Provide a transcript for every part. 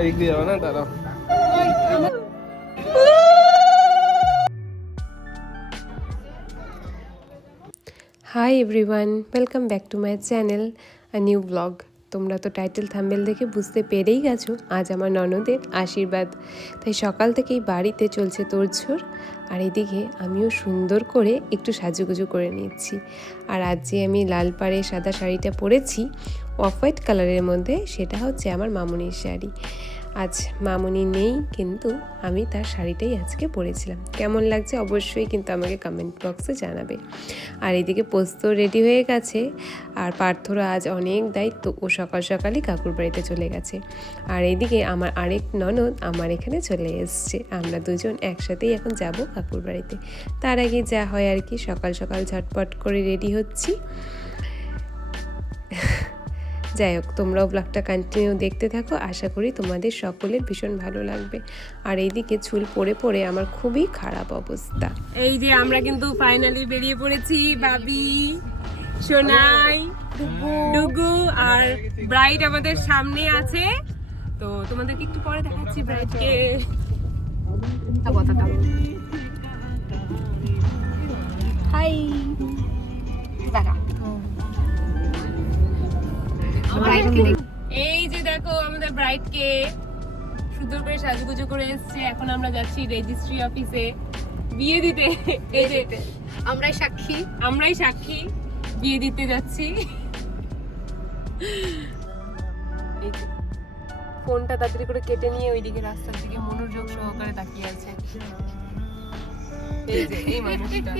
एक दिया ना दादा। Hi everyone, welcome back to my channel a new blog. তোমরা তো টাইটেল থাম্বনেল দেখে বুঝতে পেরেই গেছো আজ আমার ননদের আশীর্বাদ। তাই সকাল থেকেই বাড়িতে চলছে তোড়জোড়, আর এদিকে আমিও সুন্দর করে একটু সাজুগুজু করে নিচ্ছি। আর আজ যে আমি লাল পাড়ে সাদা শাড়িটা পরেছি অফ হোয়াইট কালারের মধ্যে, সেটা হচ্ছে আমার মামুনির শাড়ি। আজ মামুনি নেই, কিন্তু আমি তার শাড়িটাই আজকে পরেছিলাম। কেমন লাগছে অবশ্যই কিন্তু আমাকে কমেন্ট বক্সে জানাবে। আর এদিকে পোস্ত রেডি হয়ে গেছে, আর পার্থরা আজ অনেক দায়িত্ব, ও সকাল সকালই কাকুর বাড়িতে চলে গেছে। আর এদিকে আমার আরেক ননদ আমার এখানে চলে এসছে, আমরা দুজন একসাথেই এখন যাব কাকুর বাড়িতে। তার আগে যা হয় আর কি, সকাল সকাল ঝটপট করে রেডি হচ্ছি। যাই হোক, তোমরাও ব্লগটা কন্টিনিউ দেখতে থাকো, আশা করি তোমাদের সকলের ভীষণ ভালো লাগবে। আর এইদিকে চুল পড়ে পড়ে আমার খুবই খারাপ অবস্থা। এই যে আমরা কিন্তু ফাইনালি বেরিয়ে পড়েছি, বাবি, সোনাই, ডুগু আর ব্রাইড আমাদের সামনে আছে। তো তোমাদেরকে একটু পরে দেখাচ্ছি ব্রাইডকে। হাই, এই যে দেখো আমাদের ব্রাইডকে সুন্দর করে সাজুগুজু করে এসেছে। এখন আমরা যাচ্ছি রেজিস্ট্রি অফিসে বিয়ে দিতে। এই যে আমরাই সাক্ষী বিয়ে দিতে যাচ্ছি। ফোনটা তাড়াতাড়ি করে কেটে নিয়ে ওইদিকে রাস্তার দিকে মনোযোগ সহকারে তাকিয়ে আছে। এই যে এই মানুষটা।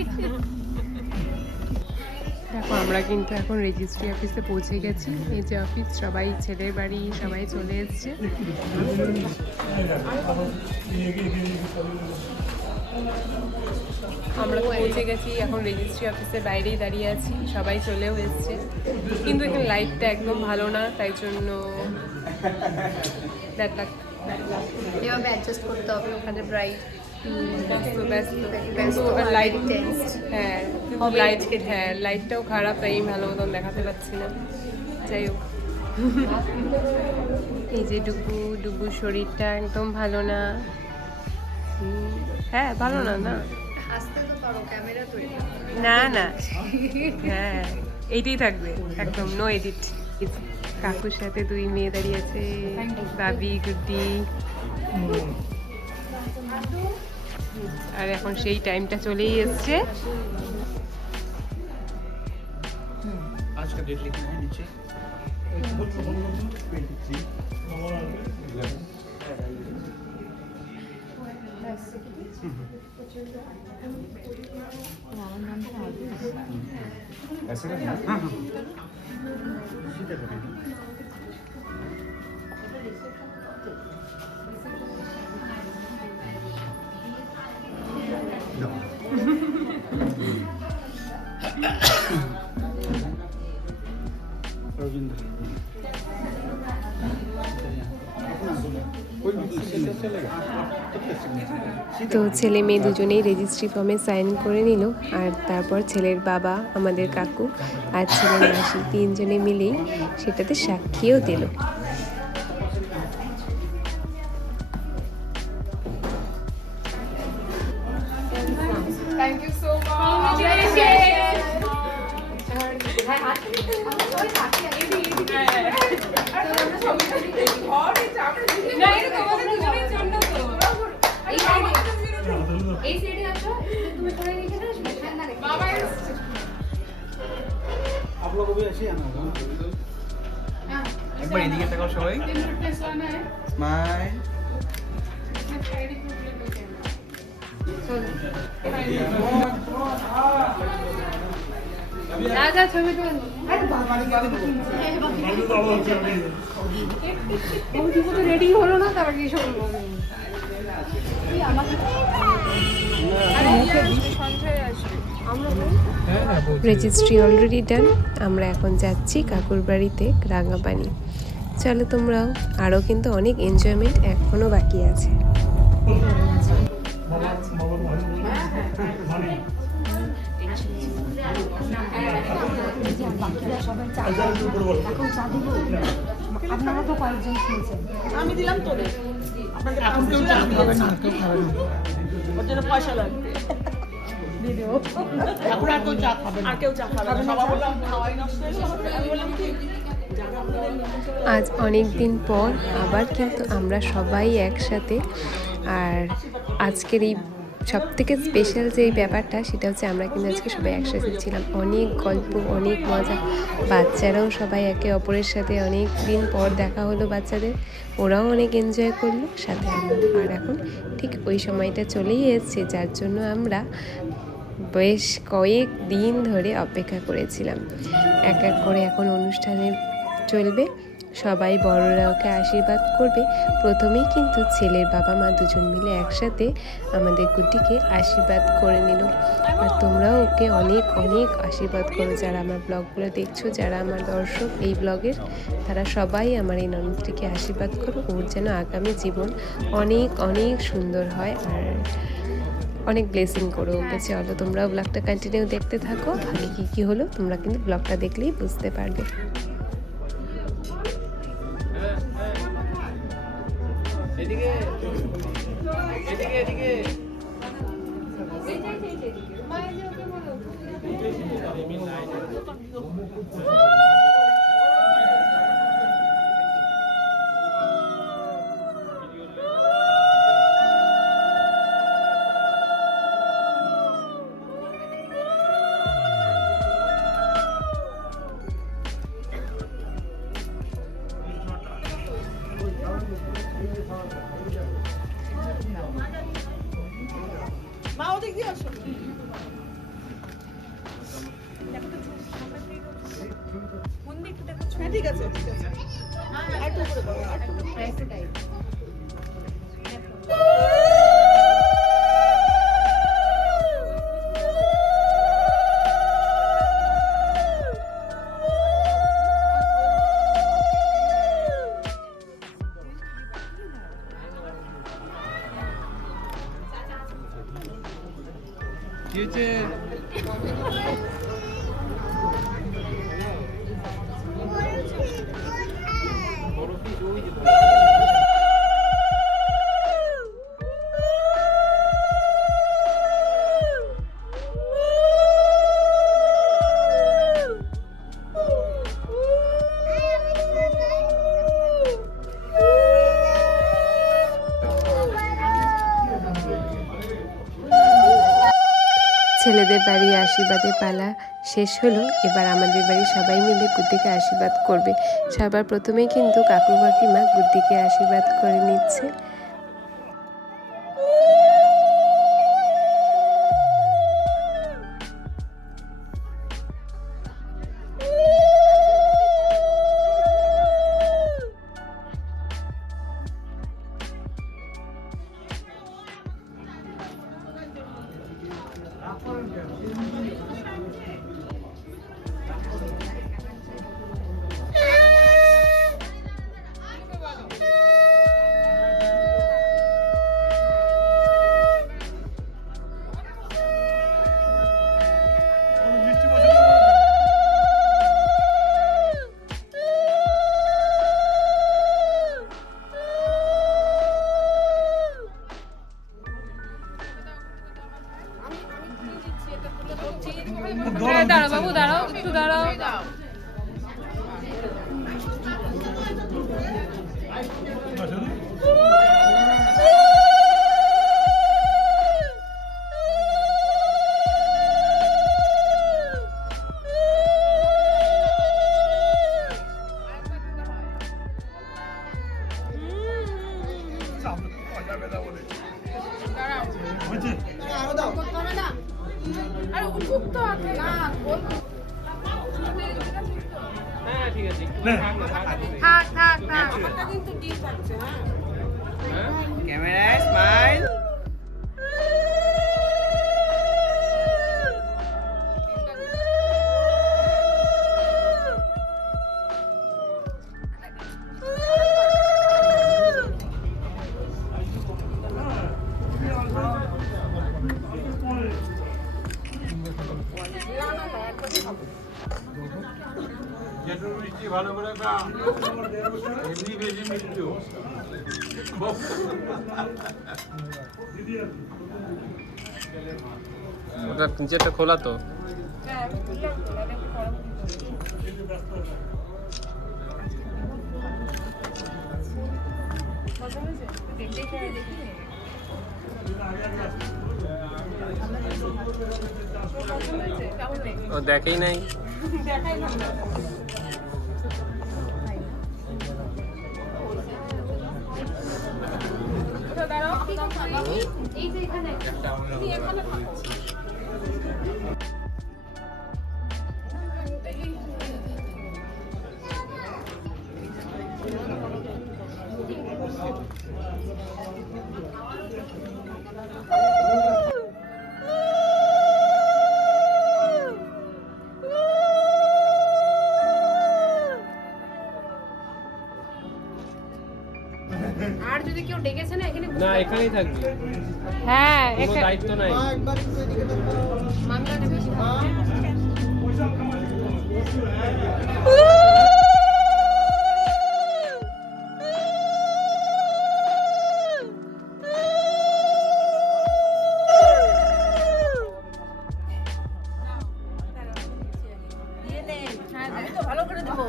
দেখো আমরা কিন্তু এখন রেজিস্ট্রি অফিসে পৌঁছে গেছি। এই যে অফিস, সবাই ছেলের বাড়ি সবাই চলে এসছে। আমরা তো পৌঁছে গেছি, এখন রেজিস্ট্রি অফিসের বাইরেই দাঁড়িয়ে আছি, সবাই চলেও এসছে। কিন্তু এখানে লাইটটা একদম ভালো না, তাই জন্য এভাবে অ্যাডজাস্ট করতে হবে। ওখানে ব্রাইট কিন্তু লাইট, লাইটটাও খারাপ, তাই ভালো মতন দেখাতে পাচ্ছি না। যাই হোক, এই যে ডুবু শরীরটা একদম ভালো না। হ্যাঁ ভালো না, না না না, হ্যাঁ এইটাই থাকবে একদম, নো এডিট। কাকুর সাথে দুই মেয়ে দাঁড়িয়ে আছে, বাবি, গুড্ডি। আর এখন সেই টাইমটা চলেই এসছে। आज का डेट लिखना है नीचे। ऐसे करना है। তো ছেলে মেয়ে দুজনেই রেজিস্ট্রি ফর্মে সাইন করে নিল, আর তারপর ছেলের বাবা, আমাদের কাকু আর ছেলের মাসি তিনজনে মিলেই সেটাতে সাক্ষীও দিল। आप लोगों को भी ऐसे ही आना होगा ना। एक बार इधर तक और सबाई स्माइल। রাজা ছবি তুলে রেডি হলো না, তারপর কি সব রেজিস্ট্রি অলরেডি ডান। আমরা এখন যাচ্ছি কাকুর বাড়িতে রাঙাপানি। চলো তোমরাও, আরও কিন্তু অনেক এনজয়মেন্ট এখনও বাকি আছে। বাকিরা সবাই চা এখন চা দিব। আপনারা তো কয়েকজন খেয়েছেন। আমি দিলাম তোদের আপনাদের এখন কেউ চা খাবে না, কেউ খাবে না। ওর জন্য পয়সা লাগবে দিয়ে দেবো। এখন আর কেউ চা খাবে না। আর কেউ চা খাবে না সবাই বললাম খাওয়াই নষ্ট হয়ে গেল আমি বললাম কি আজ অনেক দিন পর আবার কিন্তু আমরা সবাই একসাথে। আর আজকের এই সবথেকে স্পেশাল যে এই ব্যাপারটা সেটা হচ্ছে আমরা কিন্তু আজকে সবাই একসাথে ছিলাম। অনেক গল্প, অনেক মজা, বাচ্চারাও সবাই একে অপরের সাথে অনেক দিন পর দেখা হলো বাচ্চাদের, ওরাও অনেক এনজয় করলো সাথে আমরা। আর এখন ঠিক ওই সময়টা চলেই এসেছে, যার জন্য আমরা বেশ কয়েক দিন ধরে অপেক্ষা করেছিলাম। এক এক করে এখন অনুষ্ঠানে চলবে, সবাই বড়রা ওকে আশীর্বাদ করবে। প্রথমেই কিন্তু ছেলের বাবা মা দুজন মিলে একসাথে আমাদের গুড্ডিকে আশীর্বাদ করে নিল। আর তোমরাও ওকে অনেক অনেক আশীর্বাদ করো, যারা আমার ব্লগগুলো দেখছো, যারা আমার দর্শক এই ব্লগের, তারা সবাই আমার এই ননদটিকে আশীর্বাদ করো, ওর যেন আগামী জীবন অনেক অনেক সুন্দর হয় আর অনেক ব্লেসিং করো ওকে। চলো তোমরাও ব্লগটা কন্টিনিউ দেখতে থাকো, আগে কী কী হলো তোমরা কিন্তু ব্লগটা দেখলেই বুঝতে পারবে। এদিকে এদিকে এদিকে মা ওদিক দিয়ে আসো হ্যাঁ ঠিক আছে ঠিক আছে আর একটু করে দাও আর একটু টাইট কি হয়েছে? ছেলেদের বাড়ি আশীর্বাদের পালা শেষ হলো, এবার আমাদের বাড়ি সবাই মিলে গুড্ডিকে আশীর্বাদ করবে। সবার প্রথমেই কিন্তু কাকু কাকিমা গুড্ডিকে আশীর্বাদ করে নিচ্ছে। দাঁড়াও বাবু, দাঁড়াও একটু, দাঁড়াও। হ্যাঁ ঠিক আছে। থাক থাক থাক। ক্যামেরায় স্মাইল। যেটু মিষ্টি ভালো করে খা এমনি বেশি মিষ্টি ওটা নিচেটা খোলা তো। ও দেখেই নাই। আর যদি কেউ ডেকেছে না এখানে না এখানেই থাকবি, হ্যাঁ কোনো দায়িত্ব নাই। মামলাটা বেশি ভালো করে দেবো।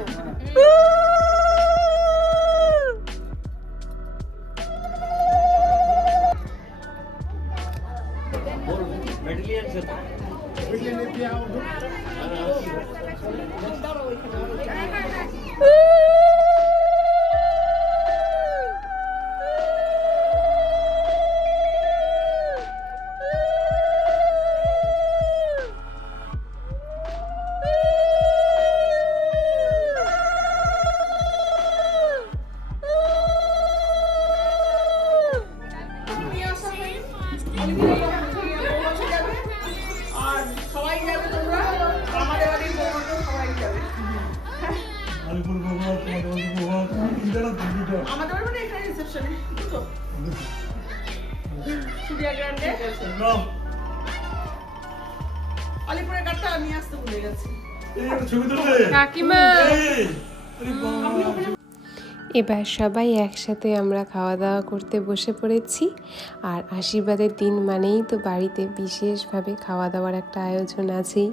আমাদের মানে এখানে রিসেপশনে দুটো সুরিয়া গ্র্যান্ডে আলিপুরের কার্ডটা নিয়ে আসতে ভুলে গেছি। কাকিমা এবার সবাই একসাথে আমরা খাওয়া দাওয়া করতে বসে পড়েছি। আর আশীর্বাদের দিন মানেই তো বাড়িতে বিশেষভাবে খাওয়া দাওয়ার একটা আয়োজন আছেই।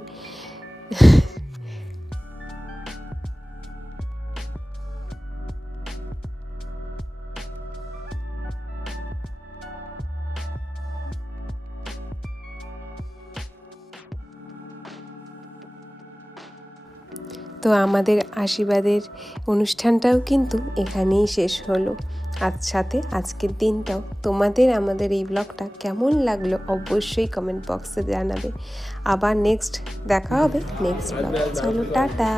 তো আমাদের আশীর্বাদের অনুষ্ঠানটাও কিন্তু এখানেই শেষ হলো। আজ সাথে আজকের দিনটাও তোমাদের আমাদের এই ব্লগটা কেমন লাগলো অবশ্যই কমেন্ট বক্সে জানাবে। আবার নেক্সট দেখা হবে নেক্সট ব্লগ। চলো টাটা।